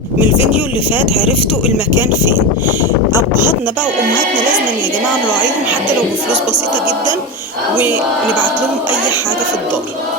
من الفيديو اللي فات عرفتوا المكان فين. ابهاتنا بقى وامهاتنا لازم يا جماعه نراعيهم حتى لو بفلوس بسيطه جدا، ونبعت لهم اي حاجه في الدار.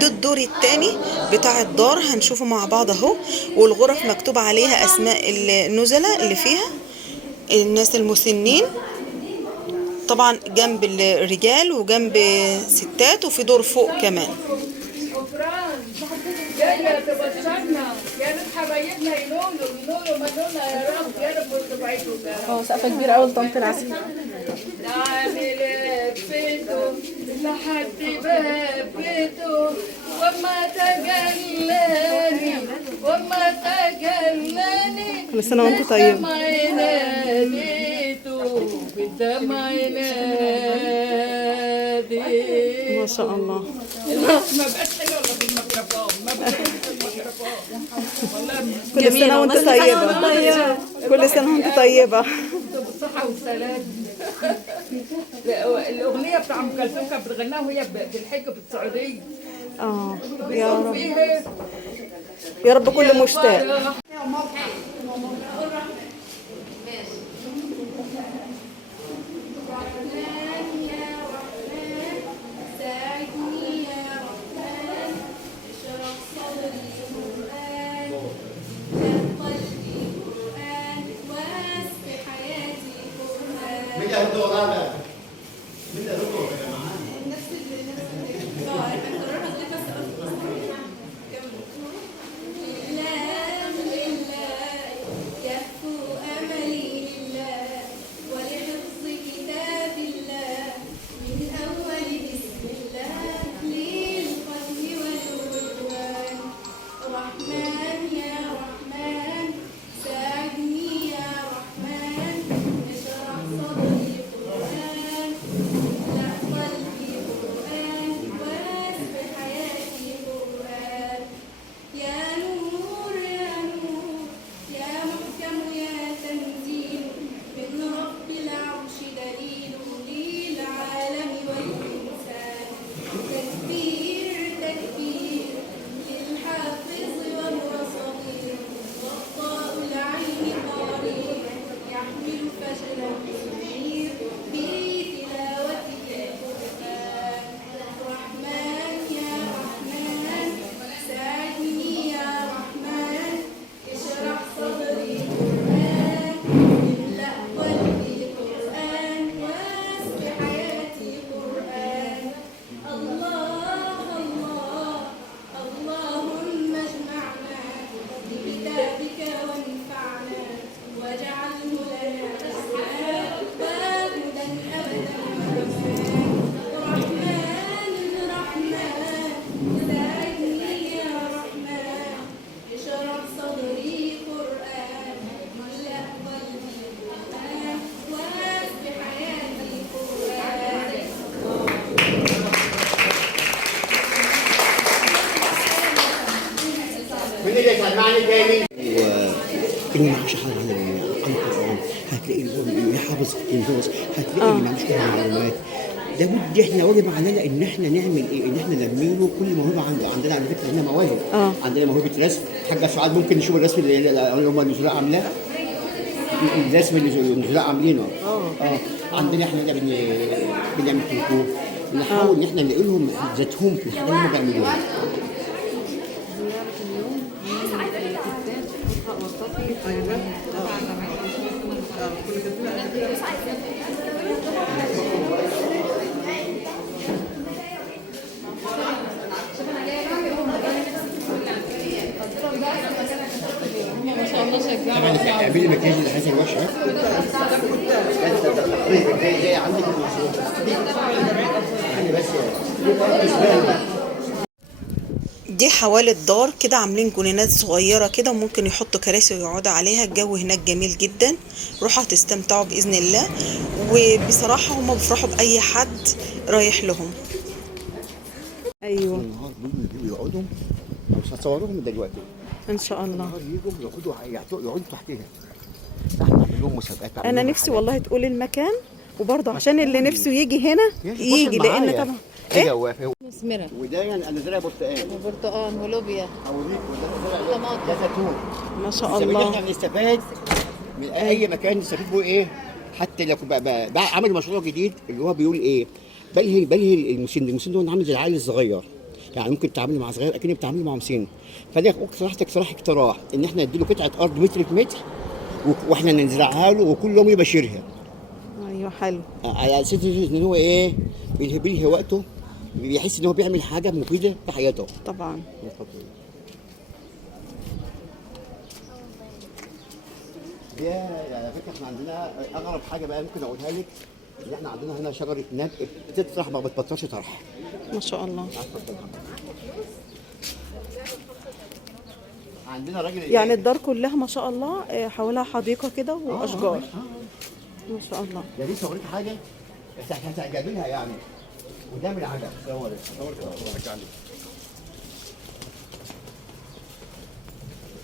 ده الدور التاني بتاع الدار، هنشوفه مع بعض اهو. والغرف مكتوب عليها اسماء النزلاء اللي فيها، الناس المسنين طبعا، جنب الرجال وجنب ستات، وفي دور فوق كمان. يا تبشرنا يا ريت حبايبنا ينولوا مدونا يا رب، يا رب وتبعيكم يا رب. سقفة كبيرة أوي لطنط العسل. عاملات بيته لحد باب بيته، وما تجلاني كل سنة وأنت طيب. بالدمع ناديته بالدمع ناديته. ما شاء الله. ما بقاش حلو ولا في الميكروفون، ما بقاش في الميكروفون والله. كل سنة وأنت طيبة. كل سنة وأنت طيبة. بالصحة والسلام. الأغنية بتاع أم كلثوم كانت بتغناها وهي بالحج في السعودية. يا رب يا رب كل مشتاق. مين اللي سمعني تاني؟ اللي ما عندوش حاجه عن القران هتلاقي اللي حافظ النصوص، هتلاقي اللي ما عندوش معلومات. لابد احنا واجب علينا ان احنا نعمل ايه؟ ان احنا ننمي كل موهبه عندنا على فكره هنا مواهب. عندنا موهبه رسم، حاجه سعاد ممكن نشوف الرسم اللي هم النزلاء عاملاه. الرسم اللي النزلاء عاملينه. عندنا احنا هنا بنعمل كوكو، نحاول ان احنا نلاقي لهم ذاتهم في الحاجه اللي هم بيعملوها. طبعا اعملي مكياج لحسن الوش. جاي عندك دي حوالي الدار كده عاملين جنينات صغيرة كده، وممكن يحطوا كراسي ويقعدوا عليها. الجو هناك جميل جدا، روحوا هتستمتعوا بإذن الله. وبصراحة هم بيفرحوا بأي حد رايح لهم. ايوه النهار بيجوا يقعدوا، مش هتصوروهم دلوقتي. ان شاء الله. النهار يجوا يقعدوا تحتها. نعمل لهم مسابقات. انا نفسي والله تقولي المكان، وبرضه عشان اللي نفسه يجي هنا يجي، لان طبعا ايه مثمرة وده يعني انا زرع برتقال وبرتقال ولوبيا اوريك، وده زرع ده زيتون. ما شاء احنا الله. بنستفاد من اي مكان، نستفيد بيه ايه؟ حتى لو بقى عمل مشروع جديد اللي هو بيقول ايه؟ بلهي المسن ده عامل زي العيل الصغير، يعني ممكن تتعامل مع صغير اكنك بتتعامل مع مسن. فانا اقتراح اقتراح ان احنا نديله قطعه ارض متر في متر، واحنا نزرعها له وكل يوم يبشرها. ايوه حلو. على اساس ان هو ايه؟ بيلهي وقته، بيحس ان هو بيعمل حاجه مفيده في حياته. طبعا. دي على فكره احنا عندنا اغرب حاجه بقى ممكن اقولها لك، ان احنا عندنا هنا شجره ناب بتطرح ما بتبطلش طرح. ما شاء الله. عندنا راجل يعني الدار كلها ما شاء الله حواليها حديقه كده واشجار. ما شاء الله. ده دي صورت حاجه بس احنا هتعجبينها يعني، قدام العجل. صور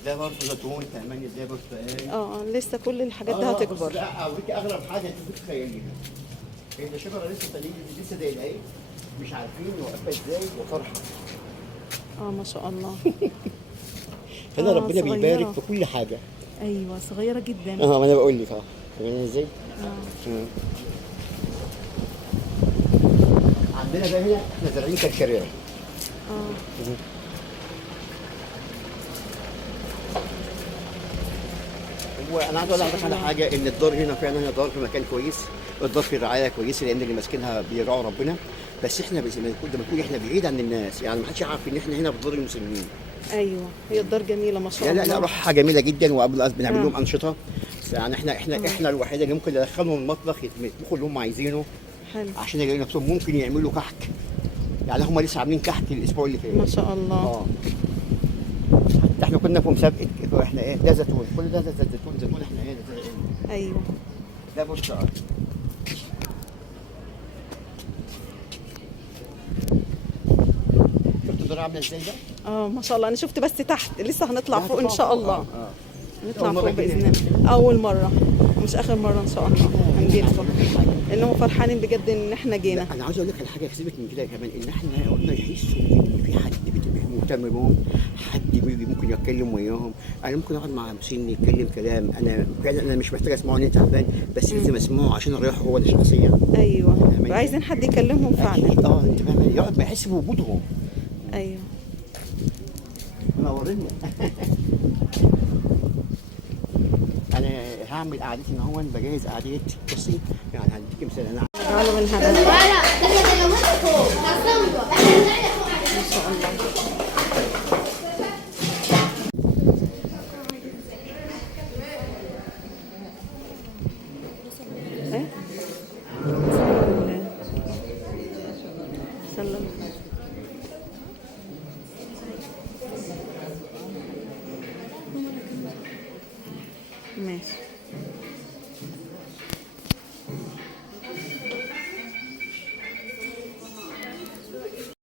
ده برضه زيتون كمان، ازاي برتقال. لسه كل الحاجات دي هتكبر. لا اوريكي اغرب حاجه انت تتخيليها. هي شجره لسه طليعه لسه زي العين، مش عارفين نوقفها ازاي وفرحه. ما شاء الله. فانا ربنا صغيرة. بيبارك في كل حاجه. ايوه صغيره جدا. ما انا بقول لك فاهمين ازاي؟ عندنا بقى هنا احنا زارعين كركريه. وانا عايز اقول لحضرتك على حاجه، ان الدار هنا فعلا دار في مكان كويس، الدار في رعايه كويسه، لان اللي ماسكينها بيراعوا ربنا. بس احنا زي ما بنقول احنا بعيد عن الناس، يعني ما حدش يعرف ان احنا هنا في دار المسلمين. ايوه هي الدار جميله ما شاء الله. لا روحها جميله جدا، وقبل بنعمل لهم انشطه. يعني احنا الوحيده اللي ممكن ندخلهم المطبخ يطبخوا اللي هم عايزينه. حلو. عشان يلاقوا نفسهم ممكن يعملوا كحك. يعني هم لسه عاملين كحك الاسبوع اللي فات. ما شاء الله. حتى احنا كنا في مسابقه، احنا ايه ده زيتون، كل ده زيتون احنا ايه ده. ايوه. ده برتقال. شفت الدار عامله ازاي ده؟ ما شاء الله. انا شفت بس تحت، لسه هنطلع فوق ان شاء الله. نطلع فوق باذن الله. الله. اول مره مش اخر مره ان شاء الله هنجي لكم، لانهم فرحانين بجد ان احنا جينا. انا عاوز اقول لك على حاجه، سيبك من كده كمان، ان احنا قلنا يحسوا ان في حد مهتم بهم، حد ممكن يتكلم وياهم. انا ممكن اقعد مع مسن يتكلم كلام، انا فعلا انا مش محتاج اسمعه ان انت تعبان، بس لازم اسمعه عشان اريحه هو ده شخصيا. ايوه وعايزين حد يكلمهم فعلا. انت فاهم، يقعد ما يحس بوجودهم. ايوه. منورنا. انا هعمل قعدتي هون، بجهز قعدتي. بصي يعني هديكي مثال، انا تعالوا من هنا. لا لا ده لو انت فوق ما شاء الله.